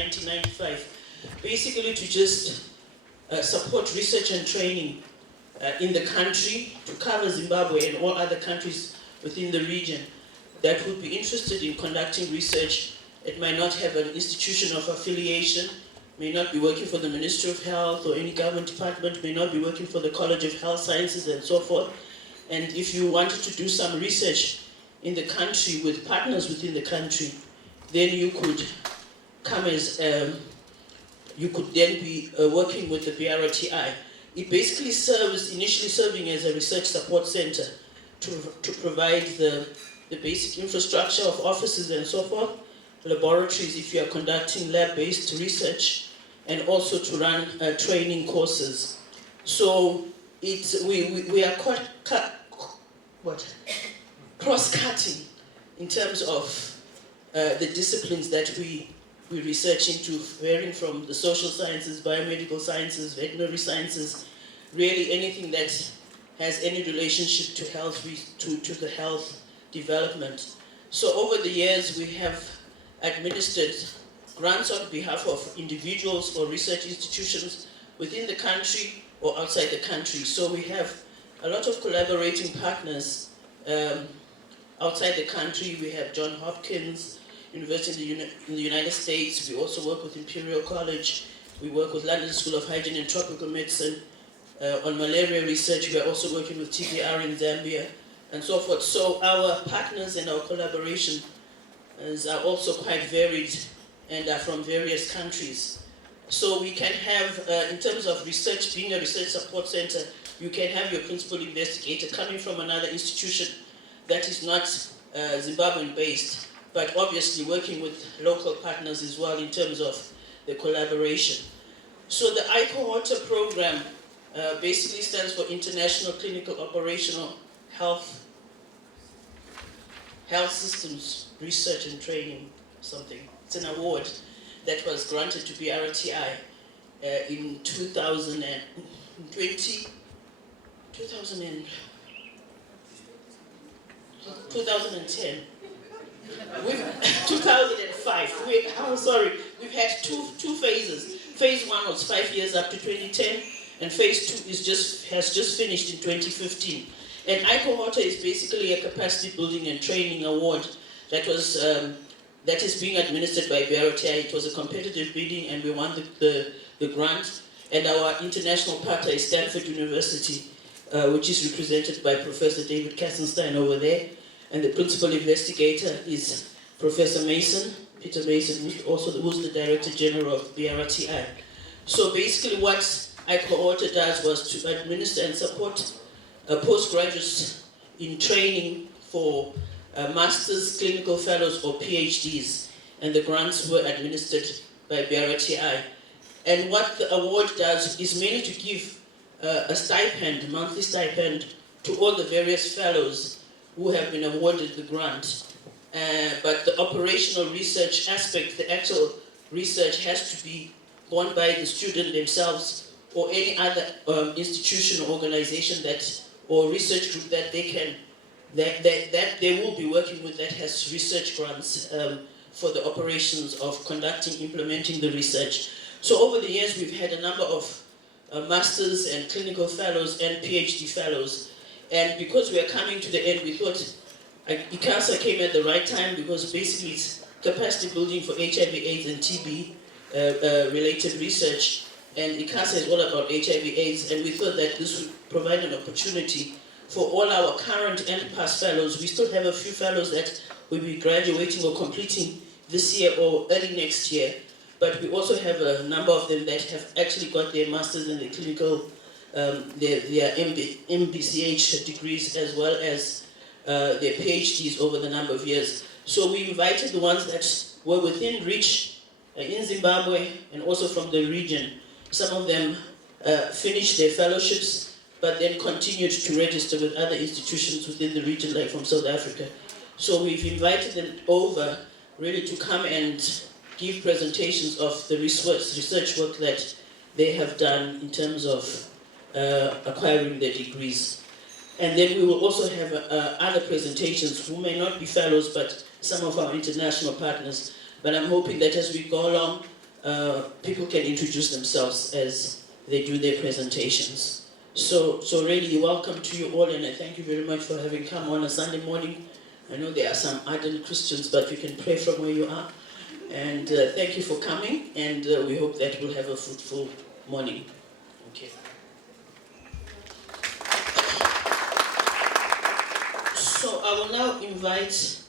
1995, basically to just support research and training in the country to cover Zimbabwe and all other countries within the region that would be interested in conducting research. It might not have an institution of affiliation, may not be working for the Ministry of Health or any government department, may not be working for the College of Health Sciences and so forth. And if you wanted to do some research in the country with partners within the country, then you could come as, you could then be working with the BRTI. It basically serves, initially serving as a research support center to provide the basic infrastructure of offices and so forth, laboratories if you are conducting lab-based research, and also to run training courses. So we are quite cross-cutting in terms of the disciplines that we research into, varying from the social sciences, biomedical sciences, veterinary sciences, really anything that has any relationship to health, to the health development. So over the years we have administered grants on behalf of individuals or research institutions within the country or outside the country. So we have a lot of collaborating partners outside the country. We have Johns Hopkins University in the United States. We also work with Imperial College. We work with London School of Hygiene and Tropical Medicine on malaria research. We are also working with TBR in Zambia and so forth. So our partners and our collaboration are also quite varied and are from various countries. So we can have, in terms of research, being a research support center, you can have your principal investigator coming from another institution that is not Zimbabwean based, but obviously working with local partners as well in terms of the collaboration. So the Icasa program basically stands for International Clinical Operational Health Systems Research and Training, something. It's an award that was granted to BRTI in 2010. 2005. We've had two phases. Phase 1 was 5 years up to 2010, and phase 2 has just finished in 2015. And Icasa is basically a capacity building and training award that is being administered by BRTI. It was a competitive bidding and we won the grant. And our international partner is Stanford University, which is represented by Professor David Kassenstein over there. And the principal investigator is Professor Mason, Peter Mason, who's the Director General of BRTI. So basically what Icasa does was to administer and support postgraduates in training for masters, clinical fellows, or PhDs, and the grants were administered by BRTI. And what the award does is mainly to give a stipend, monthly stipend, to all the various fellows who have been awarded the grant. But the operational research aspect, the actual research, has to be borne by the student themselves or any other institution or organization or research group that they will be working with that has research grants for the operations of conducting, implementing the research. So over the years we've had a number of masters and clinical fellows and PhD fellows. And because we are coming to the end, we thought Icasa came at the right time because basically it's capacity building for HIV, AIDS and TB related research. And Icasa is all about HIV, AIDS, and we thought that this would provide an opportunity for all our current and past fellows. We still have a few fellows that will be graduating or completing this year or early next year, but we also have a number of them that have actually got their masters in the clinical, their MBCH degrees, as well as their PhDs over the number of years. So we invited the ones that were within reach in Zimbabwe and also from the region. Some of them finished their fellowships, but then continued to register with other institutions within the region, like from South Africa. So we've invited them over really to come and give presentations of the research work that they have done in terms of acquiring their degrees. And then we will also have other presentations who may not be fellows, but some of our international partners. But I'm hoping that as we go along, people can introduce themselves as they do their presentations. So really welcome to you all, and I thank you very much for having come on a Sunday morning. I know there are some ardent Christians, but you can pray from where you are. And thank you for coming, and we hope that we'll have a fruitful morning. Okay. So I will now invite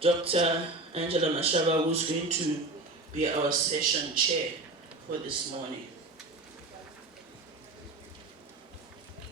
Dr. Angela Mashaba, who's going to be our session chair for this morning.